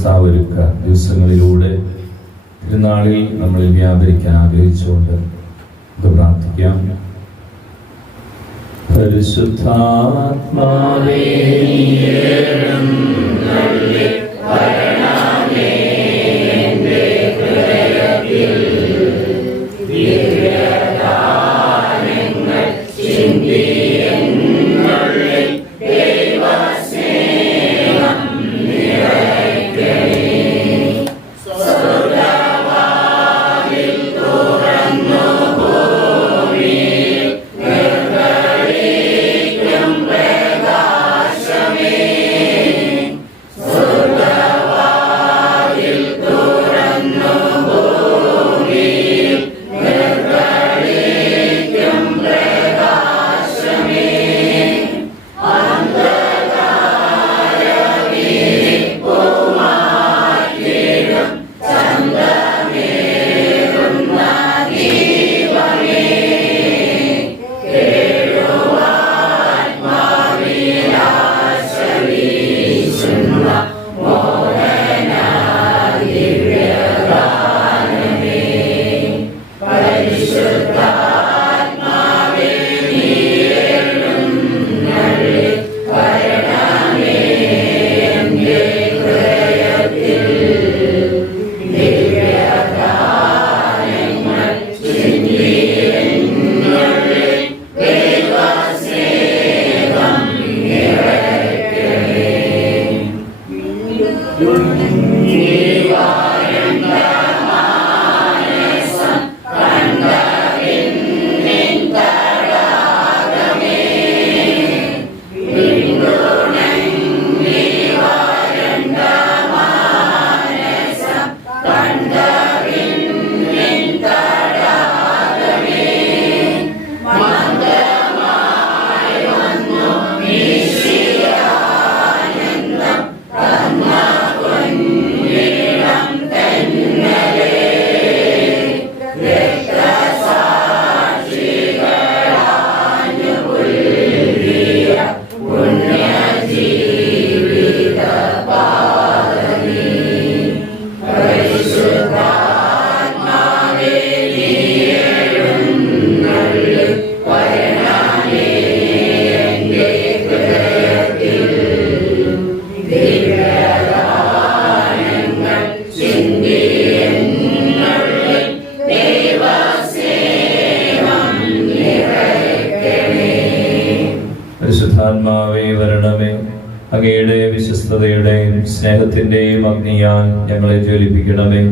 വ്യവസ്ഥാവൊരുക്ക ദിവസങ്ങളിലൂടെ തിരുനാളിൽ നമ്മളിൽ വ്യാപരിക്കാൻ ആഗ്രഹിച്ചുകൊണ്ട് പ്രാർത്ഥിക്കാം. പരിശുദ്ധാത്മാവേ പരിശുദ്ധാത്മാവേ വരണമേ. അങ്ങയുടെ വിശ്വസ്തതയുടെയും സ്നേഹത്തിന്റെയും അഗ്നിയാൽ ഞങ്ങളെ ജ്വലിപ്പിക്കണമേ.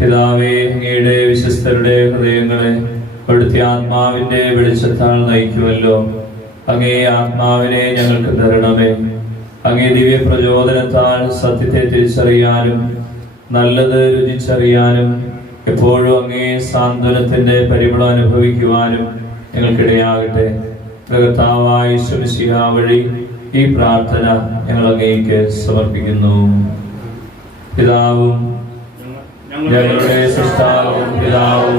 പിതാവേ, അങ്ങയുടെ വിശ്വസ്തരുടെ ഹൃദയങ്ങളെ അവിടുത്തെ ആത്മാവിന്റെ വെളിച്ചത്താൽ നയിക്കുമല്ലോ. അങ്ങേ ആത്മാവിനെ ഞങ്ങൾക്ക് തരണമേ. അങ്ങേ ദിവ്യ പ്രചോദനത്താൽ സത്യത്തെ തിരിച്ചറിയാനും നല്ലത് രുചിച്ചറിയാനും എപ്പോഴും അങ്ങേ സാന്ത്വനത്തിന്റെ പരിമളം അനുഭവിക്കുവാനും ഞങ്ങൾക്കിടയാകട്ടെ. കർത്താവായ യേശു മിശിഹ വഴി ഈ പ്രാർത്ഥന ഞങ്ങൾ അങ്ങേക്ക് സമർപ്പിക്കുന്നു. പിതാവും ഞങ്ങളുടെ സൃഷ്ടാവും പിതാവും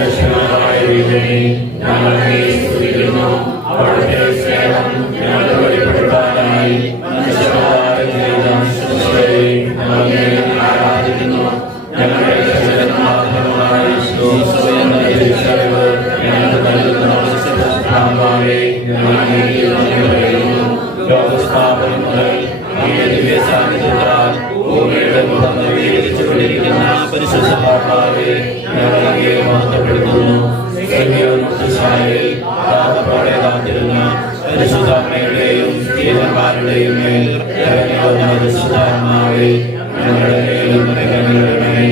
രക്ഷകനുമായ ദൈവമേ, ഞങ്ങൾ അങ്ങയെ സ്തുതിക്കുന്നു. അവിടുത്തെ സ്നേഹം ഞങ്ങൾക്ക് വെളിപ്പെടുത്താനായി മനുഷ്യപ്രകാരം ചെയ്ത സൃഷ്ടിയെ ഞങ്ങൾ അങ്ങയെ ആരാധിക്കുന്നു. ഞങ്ങളുടെ രക്ഷകനാഥനായ യേശു എന്ന തിരിച്ചറിവ് ഞങ്ങൾക്ക് നൽകുന്ന പരിശുദ്ധാത്മാവേ, ഞങ്ങൾ അങ്ങേക്ക് നന്ദി പറയുന്നു. ലോകസ്ഥാപനം മുതൽ അങ്ങേ ദിവ്യ സാന്നിധ്യത്താൽ ഭൂമിയുടെ മുഖം നവീകരിച്ചുകൊണ്ടിരിക്കുന്ന പരിശുദ്ധാത്മാവേ, ഞങ്ങൾ അങ്ങയെ മഹത്വപ്പെടുത്തുന്നു. ദാഹത്തോടെ കാത്തിരുന്ന പരിശുദ്ധാത്മയുടെയും ദീനന്മാരുടെയും മേൽ ഇറങ്ങി വന്ന പരിശുദ്ധാത്മാവേ, ഞങ്ങളുടെ മേലും ഇറങ്ങണമേ.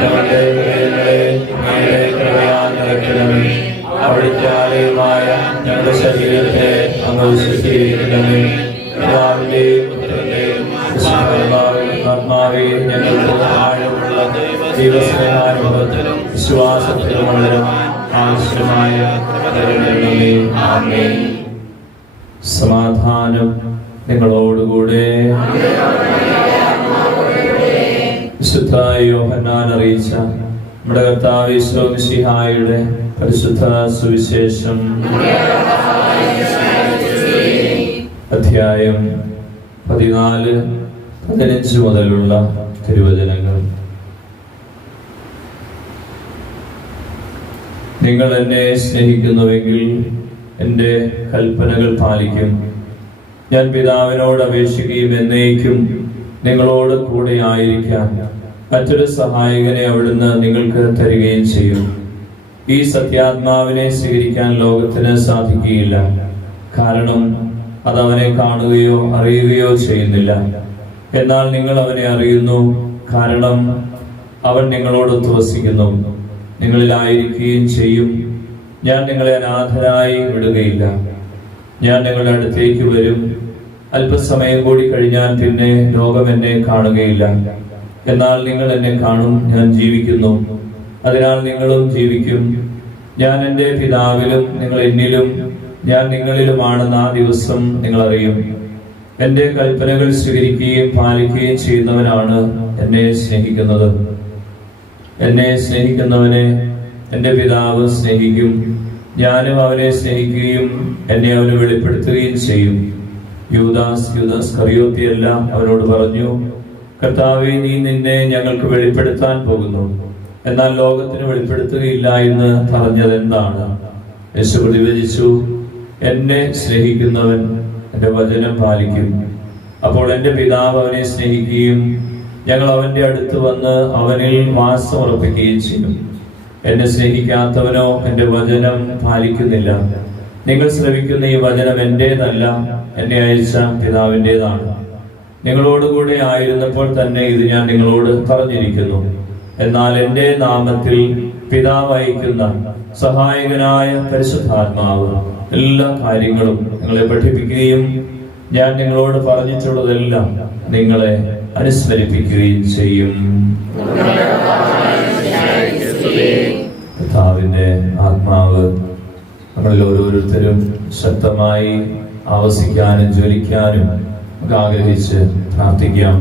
ഞങ്ങളുടെ ഹൃദയങ്ങളെ അങ്ങയുടെ കൃപയാൽ നിറയ്ക്കണമേ. അവിടുത്തെ ആലയമായ ഞങ്ങളുടെ ശരീരത്തെ അങ്ങ് വിശുദ്ധീകരിക്കണമേ. പിതാവിന്റെയും പുത്രന്റെയും ആത്മാവേ, ഞങ്ങൾക്ക് ആഴമുള്ള ദൈവസ്നേഹാനുഭവത്തിലും വിശ്വാസത്തിലും വളരുവാൻ ആവശ്യമായ കൃപ തരണമേ. ആമേൻ. സമാധാനം നിങ്ങളോടുകൂടെ. വിശുദ്ധ യോഹന്നാൻ അറിയിച്ച നമ്മുടെ കർത്താവ് യേശു മിശിഹായുടെ പരിശുദ്ധ സുവിശേഷം. അധ്യായം 14-15 മുതലുള്ള തിരുവചനങ്ങൾ. നിങ്ങൾ എന്നെ സ്നേഹിക്കുന്നുവെങ്കിൽ എൻ്റെ കൽപ്പനകൾ പാലിക്കും. ഞാൻ പിതാവിനോട് അപേക്ഷിക്കുകയും എന്നേക്കും നിങ്ങളോട് കൂടെ ആയിരിക്കാൻ മറ്റൊരു സഹായകനെ അവിടുന്ന് നിങ്ങൾക്ക് തരികയും ചെയ്യും. ഈ സത്യാത്മാവിനെ സ്വീകരിക്കാൻ ലോകത്തിന് സാധിക്കുകയില്ല, കാരണം അതവനെ കാണുകയോ അറിയുകയോ ചെയ്യുന്നില്ല. എന്നാൽ നിങ്ങൾ അവനെ അറിയുന്നു, കാരണം അവൻ നിങ്ങളോടൊത്ത് വസിക്കുന്നു, നിങ്ങളിലായിരിക്കുകയും ചെയ്യും. ഞാൻ നിങ്ങളെ അനാഥരായി വിടുകയില്ല. ഞാൻ നിങ്ങളുടെ അടുത്തേക്ക് വരും. അല്പസമയം കൂടി കഴിഞ്ഞാൽ പിന്നെ ലോകം എന്നെ കാണുകയില്ല. എന്നാൽ നിങ്ങൾ എന്നെ കാണും. ഞാൻ ജീവിക്കുന്നു, അതിനാൽ നിങ്ങളും ജീവിക്കും. ഞാൻ എൻ്റെ പിതാവിലും നിങ്ങൾ എന്നിലും ഞാൻ നിങ്ങളിലുമാണെന്ന് ആ ദിവസം നിങ്ങൾ അറിയും. എൻ്റെ കൽപ്പനകൾ സ്വീകരിക്കുകയും പാലിക്കുകയും ചെയ്യുന്നവനാണ് എന്നെ സ്നേഹിക്കുന്നത്. എന്നെ സ്നേഹിക്കുന്നവനെ എൻ്റെ പിതാവ് സ്നേഹിക്കും. ഞാനും അവനെ സ്നേഹിക്കുകയും എന്നെ അവന് വെളിപ്പെടുത്തുകയും ചെയ്യും. യൂദാസ് കറിയോത്തിയല്ല അവനോട് പറഞ്ഞു, കർത്താവേ, നീ നിന്നെ ഞങ്ങൾക്ക് വെളിപ്പെടുത്താൻ പോകുന്നു, എന്നാൽ ലോകത്തിന് വെളിപ്പെടുത്തുകയില്ല എന്ന് പറഞ്ഞത് എന്താണ്? യേശു പ്രതിവചിച്ചു, എന്നെ സ്നേഹിക്കുന്നവൻ എൻ്റെ വചനം പാലിക്കും. അപ്പോൾ എൻ്റെ പിതാവ് അവനെ സ്നേഹിക്കുകയും ഞങ്ങൾ അവന്റെ അടുത്ത് വന്ന് അവനിൽ വാസമുറപ്പിക്കുകയും ചെയ്യും. എന്നെ സ്നേഹിക്കാത്തവനോ എൻ്റെ വചനം പാലിക്കുന്നില്ല. നിങ്ങൾ ശ്രവിക്കുന്ന ഈ വചനം എന്റേതല്ല, എന്നെ അയച്ച പിതാവിൻ്റെതാണ്. നിങ്ങളോടുകൂടെ ആയിരുന്നപ്പോൾ തന്നെ ഇത് ഞാൻ നിങ്ങളോട് പറഞ്ഞിരിക്കുന്നു. എന്നാൽ എൻ്റെ നാമത്തിൽ പിതാവ് അയക്കുന്ന സഹായകനായ പരിശുദ്ധാത്മാവ് എല്ലാ കാര്യങ്ങളും നിങ്ങളെ പഠിപ്പിക്കുകയും ഞാൻ നിങ്ങളോട് പറഞ്ഞിട്ടുള്ളതെല്ലാം നിങ്ങളെ അനുസ്മരിപ്പിക്കുകയും ചെയ്യും. കർത്താവിന്റെ ആത്മാവ് നമ്മളിൽ ഓരോരുത്തരും ശക്തമായി ആവസിക്കാനും ജ്വലിക്കാനും നമുക്ക് ആഗ്രഹിച്ച് പ്രാർത്ഥിക്കാം.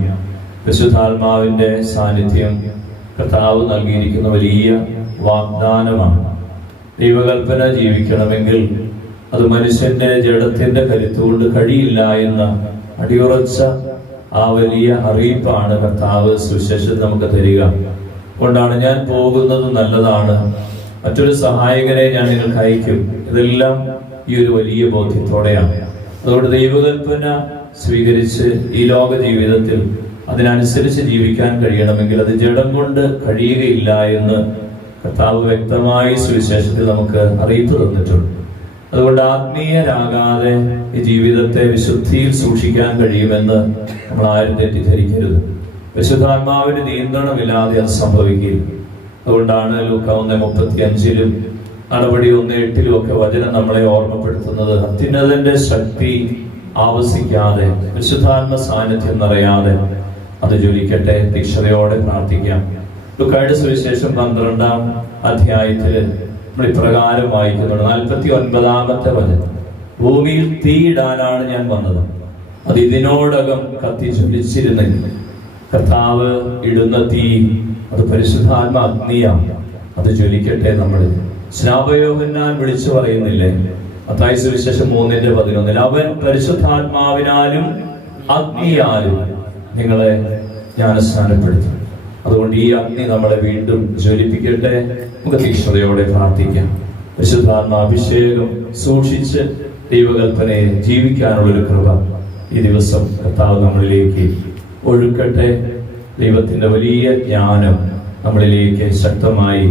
പരിശുദ്ധാത്മാവിന്റെ സാന്നിധ്യം കർത്താവ് നൽകിയിരിക്കുന്ന വലിയ വാഗ്ദാനമാണ്. ദൈവകൽപ്പന ജീവിക്കണമെങ്കിൽ അത് മനുഷ്യന്റെ ജഡത്തിന്റെ കരുത്തുകൊണ്ട് കഴിയില്ല എന്ന അടിയുറച്ച ആ വലിയ അറിയിപ്പാണ് കർത്താവ് സുവിശേഷത്തിൽ നമുക്ക് തരിക. അതുകൊണ്ടാണ് ഞാൻ പോകുന്നത് നല്ലതാണ്, മറ്റൊരു സഹായകനെ ഞാൻ നിങ്ങൾക്ക് അയക്കും. ഇതെല്ലാം ഈ ഒരു വലിയ ബോധ്യത്തോടെയാണ്. അതുകൊണ്ട് ദൈവകൽപ്പന സ്വീകരിച്ച് ഈ ലോക ജീവിതത്തിൽ അതിനനുസരിച്ച് ജീവിക്കാൻ കഴിയണമെങ്കിൽ അത് ജഡം കൊണ്ട് കഴിയുകയില്ല എന്ന് കർത്താവ് വ്യക്തമായി സുവിശേഷത്തിൽ നമുക്ക് അറിയിപ്പ് തന്നിട്ടുണ്ട്. അതുകൊണ്ട് ആത്മീയരാകാതെ ഈ ജീവിതത്തെ വിശുദ്ധിയിൽ സൂക്ഷിക്കാൻ കഴിയുമെന്ന് നമ്മൾ ആരും തെറ്റിദ്ധരിക്കരുത്. പരിശുദ്ധാത്മാവിന് നിയന്ത്രണമില്ലാതെ അത് സംഭവിക്കില്ല. അതുകൊണ്ടാണ് ലൂക്ക 1:35 നടപടി 1:8 ഒക്കെ വചനം നമ്മളെ ഓർമ്മപ്പെടുത്തുന്നത്. അത്യുന്നതന്റെ ശക്തി ആവസിക്കാതെ, പരിശുദ്ധാത്മ സാന്നിധ്യം നിറയാതെ അത് ജ്വലിക്കട്ടെ. ദീക്ഷതയോടെ പ്രാർത്ഥിക്കാം. ലൂക്കായുടെ സുവിശേഷം 12-ാം അധ്യായത്തില് നമ്മൾ ഇപ്രകാരം വായിക്കുന്നുണ്ട്. 49-ാമത്തെ വചനം, ഭൂമിയിൽ തീയിടാനാണ് ഞാൻ വന്നത്, അത് ഇതിനോടകം കത്തി ജ്വലിച്ചിരുന്നെങ്കിൽ. കർത്താവ് ഇടുന്ന തീ അത് പരിശുദ്ധാത്മ അഗ്നിയാണ്. അത് ജ്വലിക്കട്ടെ. നമ്മൾ സ്നാപയോഹന്നാൻ വിളിച്ചു പറയുന്നില്ലേ മത്തായി സുവിശേഷം 3:11, അവൻ പരിശുദ്ധാത്മാവിനാലും അഗ്നിയാലും നിങ്ങളെ ജ്ഞാനസ്നാനപ്പെടുത്തും. അതുകൊണ്ട് ഈ അഗ്നി നമ്മളെ വീണ്ടും ജ്വലിപ്പിക്കട്ടെ. നമുക്ക് തീക്ഷ്ണതയോടെ പ്രാർത്ഥിക്കാം. പരിശുദ്ധാത്മാഭിഷേകം സൂക്ഷിച്ച് ദൈവകൽപ്പനയെ ജീവിക്കാനുള്ളൊരു കൃപ ഈ ദിവസം കർത്താവ് നമ്മളിലേക്ക് ഒഴുക്കട്ടെ. ദൈവത്തിന്റെ വലിയ ജ്ഞാനം നമ്മളിലേക്ക് ശക്തമായി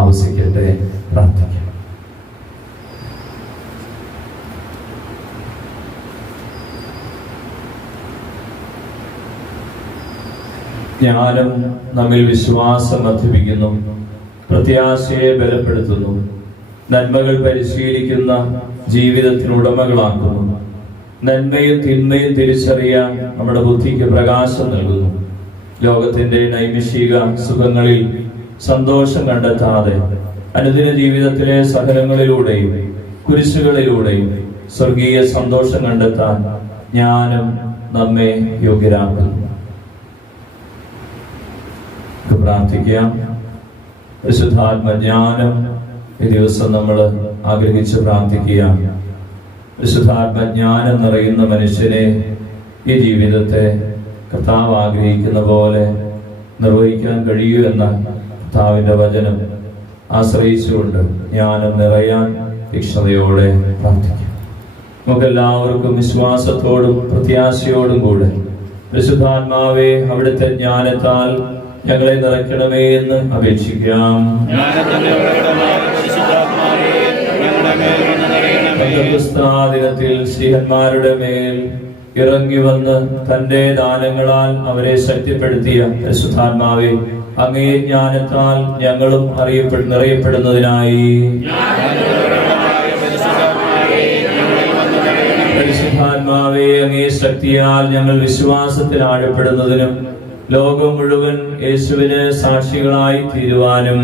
ആവസിക്കട്ടെ. പ്രാർത്ഥിക്കാം. ജ്ഞാനം നമ്മിൽ വിശ്വാസം വർദ്ധിപ്പിക്കുന്നു, പ്രത്യാശയെ ബലപ്പെടുത്തുന്നു, നന്മകൾ പരിശീലിക്കുന്ന ജീവിതത്തിന് ഉടമകളാക്കുന്നു, നന്മയും തിന്മയും തിരിച്ചറിയാൻ നമ്മുടെ ബുദ്ധിക്ക് പ്രകാശം നൽകുന്നു. ലോകത്തിന്റെ നൈമിഷിക സുഖങ്ങളിൽ സന്തോഷം കണ്ടെത്താതെ അനുദിന ജീവിതത്തിലെ സഹനങ്ങളിലൂടെയും കുരിശുകളിലൂടെയും സ്വർഗീയ സന്തോഷം കണ്ടെത്താൻ ജ്ഞാനം നമ്മെ യോഗ്യരാക്കുന്നു. പ്രാർത്ഥിക്കാം. പരിശുദ്ധാത്മജ്ഞാനം ഈ ദിവസം നമ്മൾ ആഗ്രഹിച്ച് പ്രാർത്ഥിക്കുകയാണ്. വിശുദ്ധാത്മജ്ഞാനം നിറയുന്ന മനുഷ്യനെ ഈ ജീവിതത്തെ കർത്താവ് ആഗ്രഹിക്കുന്ന പോലെ നിർവഹിക്കാൻ കഴിയൂ എന്ന കർത്താവിൻ്റെ വചനം ആശ്രയിച്ചുകൊണ്ട് ജ്ഞാനം നിറയാൻ തീക്ഷ്ണതയോടെ പ്രാർത്ഥിക്കും. നമുക്കെല്ലാവർക്കും വിശ്വാസത്തോടും പ്രത്യാശയോടും കൂടെ പരിശുദ്ധാത്മാവേ, അവിടുത്തെ ജ്ഞാനത്താൽ ഞങ്ങളെ നിറയ്ക്കണമേ എന്ന് അപേക്ഷിക്കാം. ദിനത്തിൽ സ്ത്രീഹന്മാരുടെ മേൽ ഇറങ്ങി വന്ന് തന്റെ ദാനങ്ങളാൽ അവരെ ശക്തിപ്പെടുത്തിയ പരിശുദ്ധാത്മാവേ, അങ്ങേ ജ്ഞാനത്താൽ ഞങ്ങളും നിറയപ്പെടുന്നതിനായി പരിശുദ്ധാത്മാവേ, അങ്ങേ ശക്തിയാൽ ഞങ്ങൾ വിശ്വാസത്തിൽ ആഴപ്പെടുന്നതിനും ലോകം മുഴുവൻ യേശുവിന് സാക്ഷികളായി തീരുവാനും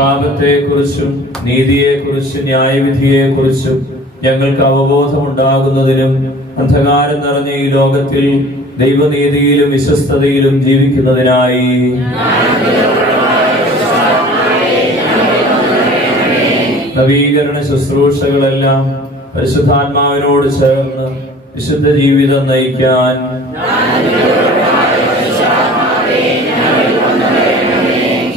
പാപത്തെക്കുറിച്ചും നീതിയെക്കുറിച്ചും ന്യായവിധിയെക്കുറിച്ചും ഞങ്ങൾക്ക് അവബോധമുണ്ടാകുന്നതിനും അന്ധകാരം നിറഞ്ഞ ഈ ലോകത്തിൽ ദൈവനീതിയിലും വിശ്വസ്തതയിലും ജീവിക്കുന്നതിനായി നവീകരണ ശുശ്രൂഷകളെല്ലാം പരിശുദ്ധാത്മാവിനോട് ചേർന്ന് വിശുദ്ധ ജീവിതം നയിക്കാൻ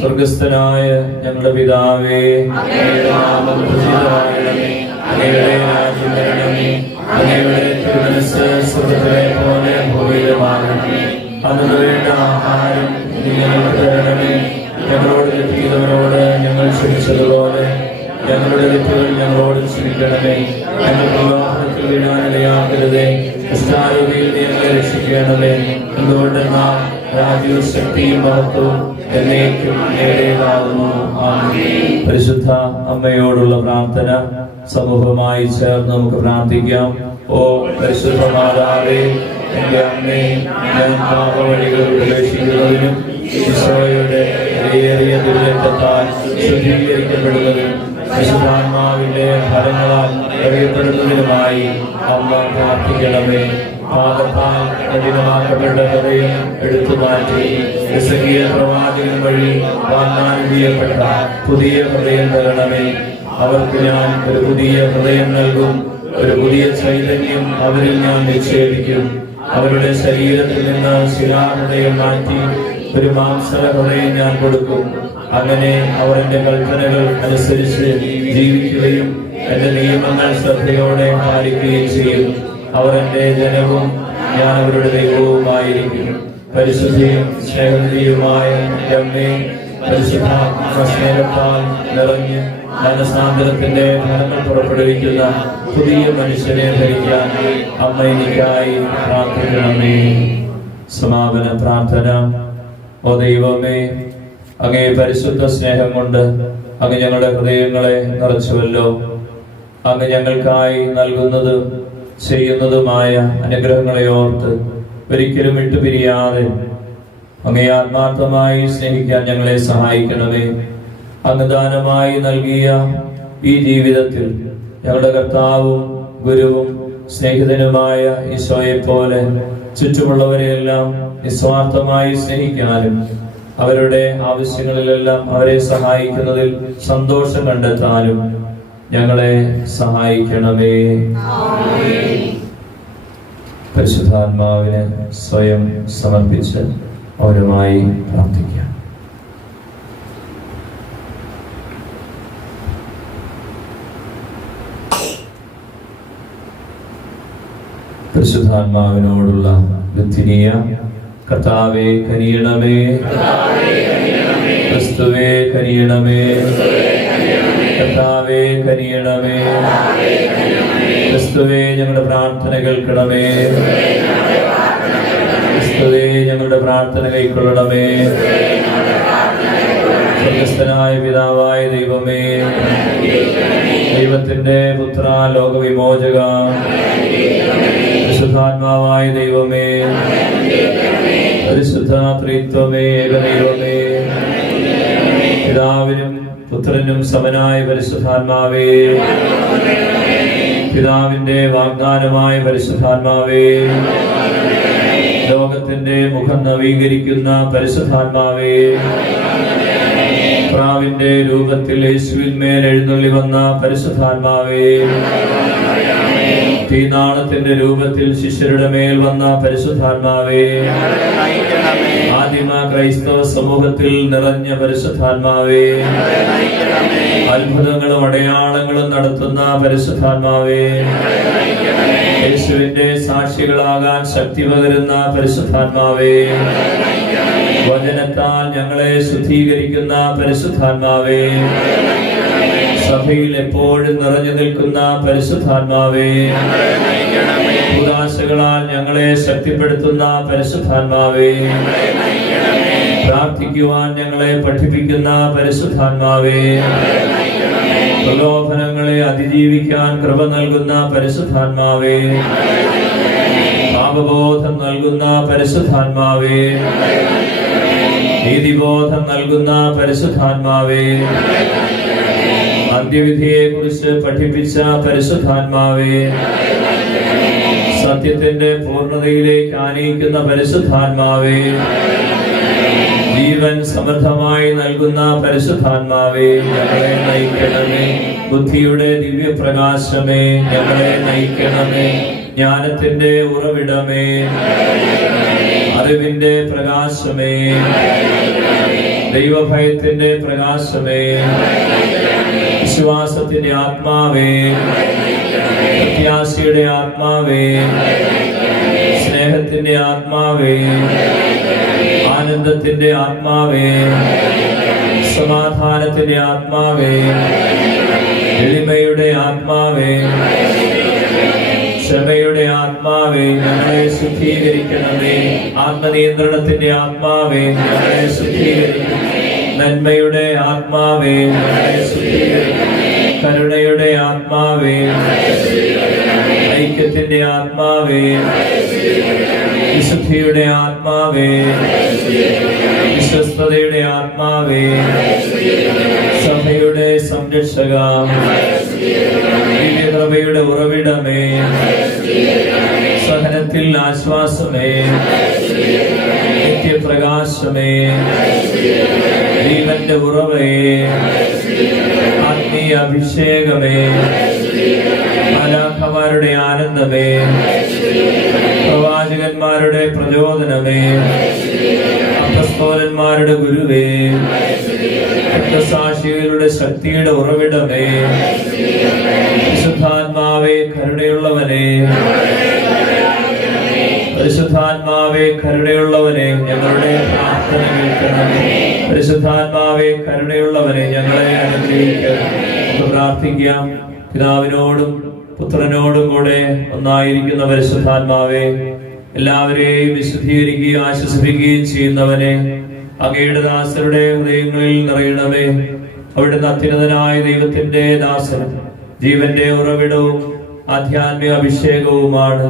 സ്വർഗസ്ഥനായ ഞങ്ങളുടെ പിതാവേ, അങ്ങയുടെ നാമം പൂജിതമാകണമേ, അങ്ങയുടെ രാജ്യം വരണമേ, അങ്ങയുടെ തിരുമനസ്സ് സ്വർഗ്ഗത്തിലെ പോലെ ഭൂമിയിലുമാകണമേ. അന്നു വേണ്ട ആഹാരം ഞങ്ങൾക്ക് തരണമേ. ഞങ്ങളോട് തെറ്റിയവരോട് ഞങ്ങൾ ക്ഷമിച്ചതുപോലെ ഞങ്ങളുടെ തെറ്റുകൾ ഞങ്ങളോട് ക്ഷമിക്കണമേ. ഞങ്ങൾ പ്രലോഭനത്തിൽ വീഴാനിടയാക്കരുതേ, കഷ്ടാരോഗ്യയിൽ ഞങ്ങളെ രക്ഷിക്കണമേ. എന്തുകൊണ്ടെന്നാൽ രാജ്യവും ശക്തിയും മഹത്വവും എന്നേക്കും നേടേതാകുന്നു. ആമേൻ. പരിശുദ്ധ അമ്മയോടുള്ള പ്രാർത്ഥന സമൂഹമായി ചേർന്ന് നമുക്ക് പ്രാർത്ഥിക്കാം. ഓ പരിശുദ്ധ മാതാവേ, എന്റെ അമ്മേ, ഞാൻ പാപവഴികൾ ഉപേക്ഷിക്കുന്നതിനും ഈശോയുടെ വിലയേറിയ ദുരിതത്താൽ ശുദ്ധീകരിക്കപ്പെടുന്നതിനും പരിശുദ്ധാത്മാവിന്റെ ഫലങ്ങളാൽ അറിയപ്പെടുന്നതിനുമായി അമ്മ പ്രാർത്ഥിക്കണമേ. പാപത്താൽ കഠിനമാക്കപ്പെട്ട ഹൃദയം എടുത്തു മാറ്റി യെസയ്യാ പ്രവാചകൻ വഴി വാഗ്ദാനം ചെയ്യപ്പെട്ട പുതിയ ഹൃദയം തരണമേ. അവർക്ക് ഞാൻ ഒരു പുതിയ ഹൃദയം നൽകും, ഒരു പുതിയ ചൈതന്യം അവരിൽ ഞാൻ നിക്ഷേപിക്കും. അവരുടെ ശരീരത്തിൽ നിന്ന് ശിലാഹൃദയം മാറ്റി ഒരു മാംസല ഹൃദയം ഞാൻ കൊടുക്കും. അങ്ങനെ അവർ എന്റെ കൽപ്പനകൾ അനുസരിച്ച് ജീവിക്കുകയും എന്റെ നിയമങ്ങൾ ശ്രദ്ധയോടെ പാലിക്കുകയും ചെയ്യും. അവർ എന്റെ ജനവും ഞാൻ അവരുടെ ദൈവവുമായിരിക്കും. പരിശുദ്ധിയും സ്നേഹനിധിയുമായ അമ്മേ, പരിശുദ്ധ സ്നേഹത്താൽ നിറഞ്ഞ് മനസാന്തരത്തിന്റെ ഫലങ്ങൾ പുറപ്പെടുവിക്കുന്ന പുതിയ മനുഷ്യനെ ധരിക്കാൻ അമ്മ എനിക്കായി പ്രാർത്ഥിക്കണമേ. സമാപന പ്രാർത്ഥന. ഓ ദൈവമേ, അങ്ങേ പരിശുദ്ധ സ്നേഹം കൊണ്ട് അങ്ങ് ഞങ്ങളുടെ ഹൃദയങ്ങളെ നിറച്ചുവല്ലോ. അങ്ങ് ഞങ്ങൾക്കായി നൽകുന്നത് ചെയ്യുന്നതുമായ അനുഗ്രഹങ്ങളെ ഓർത്ത് ഒരിക്കലും വിട്ടുപിരിയാതെ അങ്ങേ ആത്മാർത്ഥമായി സ്നേഹിക്കാൻ ഞങ്ങളെ സഹായിക്കണമേ. അങ്ങ് ദാനമായി നൽകിയ ഈ ജീവിതത്തിൽ ഞങ്ങളുടെ കർത്താവും ഗുരുവും സ്നേഹിതനുമായ ഈശോയെ പോലെ ചുറ്റുമുള്ളവരെയെല്ലാം നിസ്വാർത്ഥമായി സ്നേഹിക്കാനും അവരുടെ ആവശ്യങ്ങളിലെല്ലാം അവരെ സഹായിക്കുന്നതിൽ സന്തോഷം കണ്ടെത്താനും ഞങ്ങളെ സഹായിക്കണമേ. പരിശുദ്ധാത്മാവിനെ സ്വയം സമർപ്പിച്ച് അവരുമായി പ്രാർത്ഥിക്കാം. പരിശുദ്ധാത്മാവിനോടുള്ള ലുത്തിനിയ. കർത്താവേ കനിയണമേ, ക്രിസ്തുവേ കനിയണമേ, കർത്താവേ കനിയണമേ, ക്രിസ്തുവേ ഞങ്ങളുടെ പ്രാർത്ഥന കേൾക്കണമേ, ക്രിസ്തുവേ ഞങ്ങളുടെ പ്രാർത്ഥന കൈക്കൊള്ളണമേ. സ്വർഗ്ഗസ്ഥനായ പിതാവായ ദൈവമേ, ദൈവത്തിന്റെ പുത്ര ലോകവിമോചക, പരിശുദ്ധാത്മാവായ ദൈവമേ, പരിശുദ്ധ ത്രിത്വമേ, ഏകദൈവമേ, പിതാവിനും പുത്രനും സമനായ പരിശുദ്ധാത്മാവേ, പിതാവിന്റെ വാഗ്ദാനമായ പരിശുദ്ധാത്മാവേ, ലോകത്തിന്റെ മുഖം നവീകരിക്കുന്ന പരിശുദ്ധാത്മാവേ, കർത്താവിന്റെ രൂപത്തിൽ യേശുവിന്മേൽ എഴുന്നള്ളി വന്ന പരിശുദ്ധാത്മാവേ, തീനാളത്തിന്റെ രൂപത്തിൽ ശിഷ്യരുടെ മേൽ വന്ന പരിശുദ്ധാത്മാവേ, ആദിമ ക്രൈസ്തവ സമൂഹത്തിൽ നിറഞ്ഞ പരിശുദ്ധാത്മാവേ, അത്ഭുതങ്ങളും അടയാളങ്ങളും നടത്തുന്ന പരിശുദ്ധാത്മാവേ, യേശുവിന്റെ സാക്ഷികളാകാൻ ശക്തി പകരുന്ന പരിശുദ്ധാത്മാവേ, വചനത്താൽ ഞങ്ങളെ ശുദ്ധീകരിക്കുന്ന പരിശുദ്ധാത്മാവേ, സഭയിൽ എപ്പോഴും നിറഞ്ഞു നിൽക്കുന്ന പരിശുദ്ധാത്മാവേ, ഉദാശകളാൽ ഞങ്ങളെ ശക്തിപ്പെടുത്തുന്ന പരിശുദ്ധാത്മാവേ, പ്രാർത്ഥിക്കുവാൻ ഞങ്ങളെ പഠിപ്പിക്കുന്ന പരിശുദ്ധാത്മാവേ, പ്രലോഭനങ്ങളെ അതിജീവിക്കാൻ കൃപ നൽകുന്ന പരിശുദ്ധാത്മാവേ, പാപബോധം നൽകുന്ന പരിശുദ്ധാത്മാവേ, നീതിബോധം നൽകുന്ന പരിശുദ്ധാത്മാവേ, അന്ത്യവിധിയെ കുറിച്ച് പഠിപ്പിച്ച പരിശുദ്ധാത്മാവേ, സത്യത്തിന്റെ പൂർണ്ണതയിലേക്ക് ആനയിക്കുന്ന പരിശുദ്ധാത്മാവേ, ജീവൻ സമൃദ്ധമായി നൽകുന്ന പരിശുദ്ധാത്മാവേ, ഞങ്ങളെ നയിക്കണമേ. ബുദ്ധിയുടെ ദിവ്യപ്രകാശമേ, ഞങ്ങളെ നയിക്കണമേ. ജ്ഞാനത്തിന്റെ ഉറവിടമേ, അറിവിന്റെ പ്രകാശമേ, ദൈവഭയത്തിന്റെ പ്രകാശമേ, വിശ്വാസത്തിന്റെ ആത്മാവേ, പ്രത്യാശയുടെ ആത്മാവേ, സ്നേഹത്തിന്റെ ആത്മാവേ, ആനന്ദത്തിന്റെ ആത്മാവേ, സമാധാനത്തിന്റെ ആത്മാവേ, എളിമയുടെ ആത്മാവേ, ക്ഷമയുടെ ആത്മാവേ, ഞങ്ങളെ ശുദ്ധീകരിക്കണമേ. ആത്മനിയന്ത്രണത്തിന്റെ ആത്മാവേ, ഞങ്ങളെ ശുദ്ധീകരിക്കണമേ. നന്മയുടെ ആത്മാവേ, ഞങ്ങളെ ശുദ്ധീകരിക്കണമേ. കരുണയുടെ ആത്മാവേ, ഐക്യത്തിന്റെ ആത്മാവേ, വിശുദ്ധിയുടെ ആത്മാവേ, വിശ്വസ്തതയുടെ ആത്മാവേ, സഭയുടെ സംരക്ഷക, ദിവ്യകൃപയുടെ ഉറവിടമേ, സഹനത്തിൽ ആശ്വാസമേ, നിത്യപ്രകാശമേ, ജീവന്റെ ഉറവേ, ആത്മീയ അഭിഷേകമേ, മാലാഖമാരുടെ ആനന്ദമേ, പ്രവാചകന്മാരുടെ പ്രചോദനമേ, അപ്പസ്തോലന്മാരുടെ ഗുരുവേ, രക്തസാക്ഷികളുടെ ശക്തിയുടെ ഉറവിടമേ, വിശുദ്ധാത്മാവേ കരുണയുള്ളവനെ, പരിശുദ്ധാത്മാവേ കരുണയുള്ളവനെ, ഞങ്ങളുടെ പ്രാർത്ഥന കേൾക്കണമേ. പരിശുദ്ധാത്മാവേ കരുണയുള്ളവനെ, ഞങ്ങളെ അനുഗ്രഹിക്കണം. നമുക്ക് പ്രാർത്ഥിക്കാം. പിതാവിനോടും പുത്രനോടും കൂടെ ഒന്നായിരിക്കുന്ന പരിശുദ്ധാത്മാവേ, എല്ലാവരെയും വിശുദ്ധീകരിക്കുകയും ആശ്വസിപ്പിക്കുകയും ചെയ്യുന്നവനെ, അങ്ങയുടെ ദാസരുടെ ഹൃദയങ്ങളിൽ നിറയണമേ. അവിടുന്ന് അത്യുന്നതനായ ദൈവത്തിന്റെ ദാസനും ജീവന്റെ ഉറവിടവും ആധ്യാത്മിക അഭിഷേകവുമാണ്.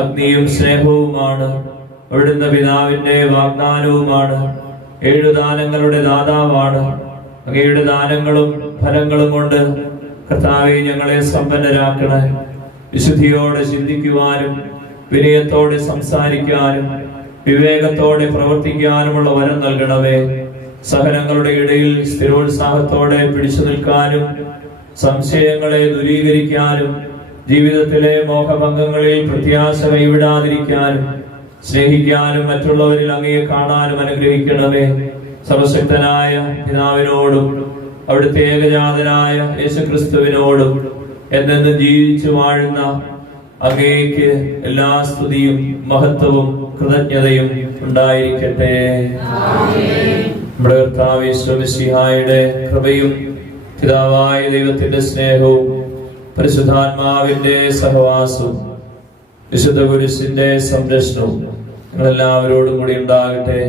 അഗ്നിയും സ്നേഹവുമാണ്. അവിടുന്ന് പിതാവിന്റെ വാഗ്ദാനവുമാണ്. 7 ദാനങ്ങളുടെ ദാതാവാണ്. അങ്ങയുടെ ദാനങ്ങളും ഫലങ്ങളും കൊണ്ട് കർത്താവേ ഞങ്ങളെ സമ്പന്നരാക്കണേ. വിശുദ്ധിയോടെ ചിന്തിക്കുവാനും വിനയത്തോടെ സംസാരിക്കാനും വിവേകത്തോടെ പ്രവർത്തിക്കാനുമുള്ള വരം നൽകണമേ. സഹനങ്ങളുടെ ഇടയിൽ സ്ഥിരോത്സാഹത്തോടെ പിടിച്ചു നിൽക്കാനും സംശയങ്ങളെ ദൂരീകരിക്കാനും ജീവിതത്തിലെ മോഹഭംഗങ്ങളിൽ പ്രത്യാശ കൈവിടാതിരിക്കാനും സ്നേഹിക്കാനും മറ്റുള്ളവരിൽ അങ്ങയെ കാണാനും അനുഗ്രഹിക്കണമേ. സർവശക്തനായ പിതാവിനോടും അവിടുത്തെ ഏകജാതനായ യേശുക്രിസ്തുവിനോടും എന്നെന്നും ജീവിച്ചു വാഴുന്ന അങ്ങേക്ക് എല്ലാ സ്തുതിയും മഹത്വവും കൃതജ്ഞതയും ഉണ്ടായിരിക്കട്ടെ. നമ്മുടെ കർത്താവ് യേശു മിശിഹായുടെ കൃപയും പിതാവായ ദൈവത്തിന്റെ സ്നേഹവും പരിശുദ്ധാത്മാവിന്റെ സഹവാസവും വിശുദ്ധ കുരിശിന്റെ സംരക്ഷണവും നിങ്ങളെല്ലാവരോടും കൂടി ഉണ്ടാകട്ടെ,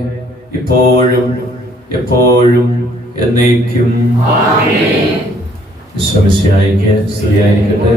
ഇപ്പോഴും എപ്പോഴും എന്നേക്കും. ഈശോ മിശിഹായ്ക്ക് സ്തുതിയായിരിക്കട്ടെ.